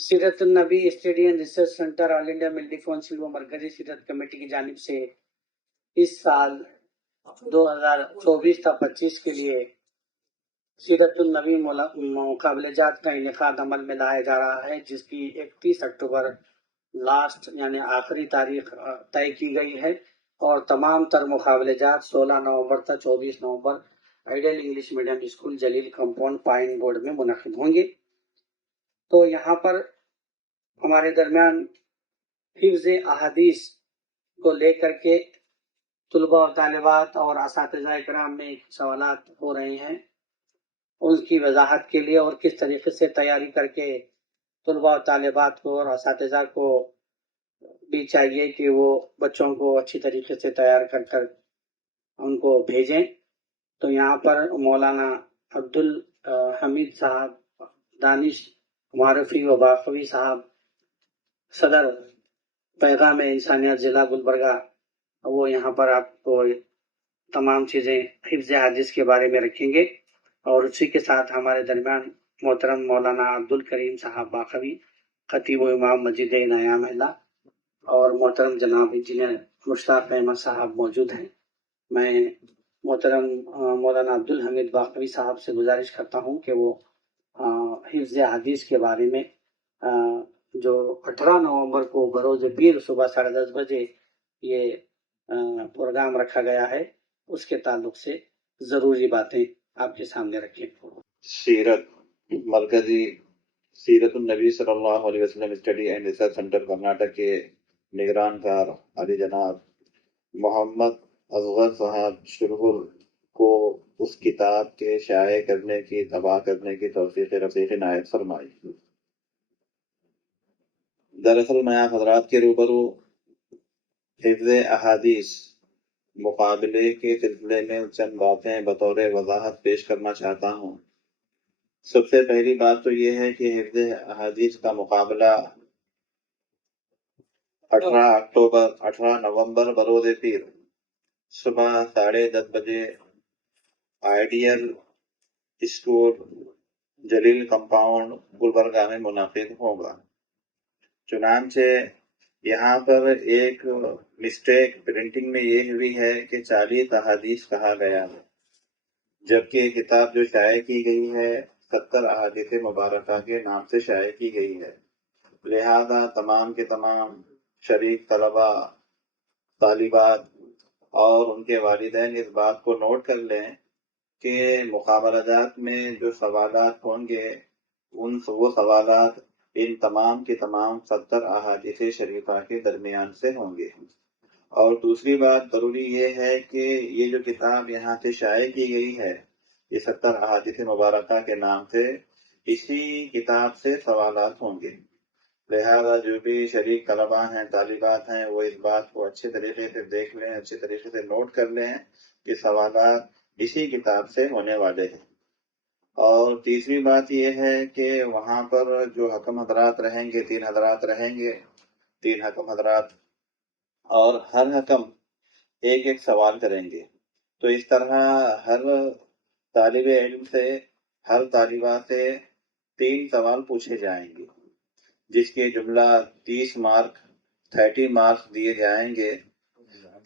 सीरत नबी study and research centre all India mildew council व मरकजी सीरत कमेटी की जानिब से इस साल 2024 था 25 के लिए सीरत नबी मुकाबलेजात का इनेकाद अमल में लाया जा रहा है, जिसकी 31 अक्टूबर लास्ट यानी आखिरी तारीख तय की गई है और तमाम तर मुकाबलेजात 16 नवंबर तक 24 नवंबर आइडियल इंग्लिश मीडियम स्कूल जलील कंपाउंड पाइन बोर्ड में मुनक़िद होंगे। तो यहाँ पर हमारे दरमियान हिफ्ज़ अहादीस को लेकर के तुलबा और तालिबात और असातिज़ा इकराम में सवालात हो रहे हैं, उनकी वजाहत के लिए और किस तरीके से तैयारी करके तुलबा और तालिबात को और असातिज़ा को भी चाहिए कि वो बच्चों को अच्छी तरीके से तैयार कर कर उनको भेजें। तो यहाँ पर मौलाना अब्दुल हमीद साहब, दानिश मारूफी व बाखवी साहब, सदर पैगाम इंसानियत ज़िला गुलबर्गा, वो यहाँ पर आपको तमाम चीज़ें हिफ्ज़ हदीस के बारे में रखेंगे। और उसी के साथ हमारे दरमियान मोहतरम मौलाना अब्दुल करीम साहब बाखवी, खतीब व इमाम मस्जिद इनाया महला, और मोहतरम जनाब इंजीनियर मुश्ताक अहमद साहब मौजूद हैं। मैं मोहतरम मौलाना अब्दुल हमीद बाखवी साहब से गुजारिश करता हूँ कि वो हिफ्ज़ हदीस के बारे में जो 18 नवंबर को बरोज़ पीर सुबह 10:30 बजे ये प्रोग्राम रखा गया है, उसके ताल्लुक से ज़रूरी बातें आपके सामने रखें। सीरत मरकजी सीरत नबी सल्लल्लाहु अलैहि वसल्लम study and research centre Karnataka के निगरानकार अली जनाब मोहम्मद असगर साहब शुरहुर को उस किताब के शाये करने की तबाह करने की तौफीक रफ़ीक इनायत फरमाई। दरअसल मैं आप हजरात के रूबरू हिफ्ज़ अहादीस मुकाबले के सिलसिले में चंद बातें बतौर वजाहत पेश करना चाहता हूँ। सबसे पहली बात तो ये है कि हिफ्ज़ अहादीस का मुकाबला 18 नवंबर बरोज़ पीर सुबह 10:30 बजे आइडियल स्कूल जलील कंपाउंड गुलबर्गा में मुनाफिद होगा। चुनांचे यहाँ पर एक मिस्टेक प्रिंटिंग में ये हुई है कि 40 अहादीस कहा गया है, जबकि किताब जो शाये की गई है 70 अहादीस मुबारका के नाम से शाये की गई है। लिहाजा तमाम के तमाम शरीक तलबा, तालिबात और उनके वालिदैन इस बात को नोट कर लें कि मुकाबलाजात में जो सवालात होंगे वो सवालात इन तमाम के तमाम 70 अहादीस शरीफा के दरमियान से होंगे। और दूसरी बात ज़रूरी ये है कि ये जो किताब यहाँ से शाये की गई है ये 70 अहादीस मुबारका के नाम से, इसी किताब से सवालात होंगे। लिहाजा जो भी शरीक तलबा हैं, तालिबात हैं, वो इस बात को अच्छे तरीके से देख लें, अच्छे तरीके से नोट कर लें कि सवालात इसी किताब से होने वाले हैं। और तीसरी बात यह है कि वहाँ पर जो हकम हजरात रहेंगे, 3 हजरात रहेंगे, 3 हकम हजरात, और हर हकम एक एक सवाल करेंगे। तो इस तरह हर तालिब इल्म से, हर तालिबा से 3 सवाल पूछे जाएंगे, जिसके जुमला 30 मार्क 30 मार्क्स दिए जाएंगे।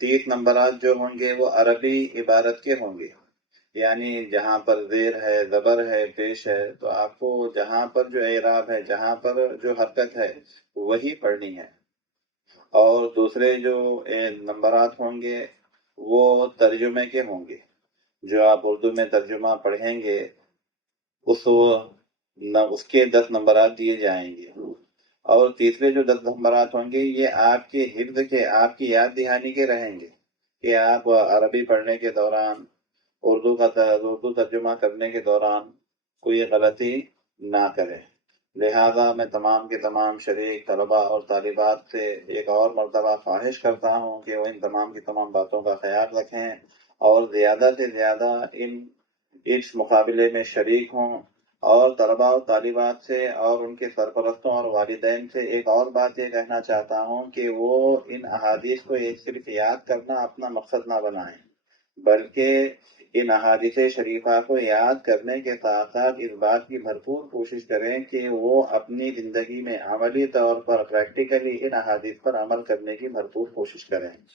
30 नंबरात जो होंगे वो अरबी इबारत के होंगे, यानी जहाँ पर ज़ेर है, ज़बर है, पेश है, तो आपको जहाँ पर जो एराब है, जहाँ पर जो हरकत है वही पढ़नी है। और दूसरे जो नंबरात होंगे वो तर्जुमे के होंगे, जो आप उर्दू में तर्जुमा पढ़ेंगे उसके 10 नंबरात दिए जाएंगे। और तीसरे जो 10 नंबरात होंगे ये आपके हिफ्ज़ के, आपकी याद दहानी के रहेंगे कि आप अरबी पढ़ने के दौरान, उर्दू तर्जुमा करने के दौरान कोई गलती ना करें। लिहाजा मैं तमाम के तमाम शरीक तलबा और तालिबात से एक और मरतबा ख्वाहिश करता हूँ कि वो इन तमाम की तमाम बातों का ख्याल रखें और ज़्यादा से ज़्यादा इस मुकाबले में शरीक हों। और तलबा और तालिबात से और उनके सरपरस्तों और वालिदैन से एक और बात ये कहना चाहता हूँ कि वो इन अहादीस को एक सिर्फ याद करना अपना मकसद ना बनाएं, बल्कि ان احادیث شریفہ کو یاد کرنے کے ساتھ ساتھ اس بات کی بھرپور کوشش کریں کہ وہ اپنی زندگی میں عملی طور پر پریکٹیکلی ان احادیث پر عمل کرنے کی بھرپور کوشش کریں.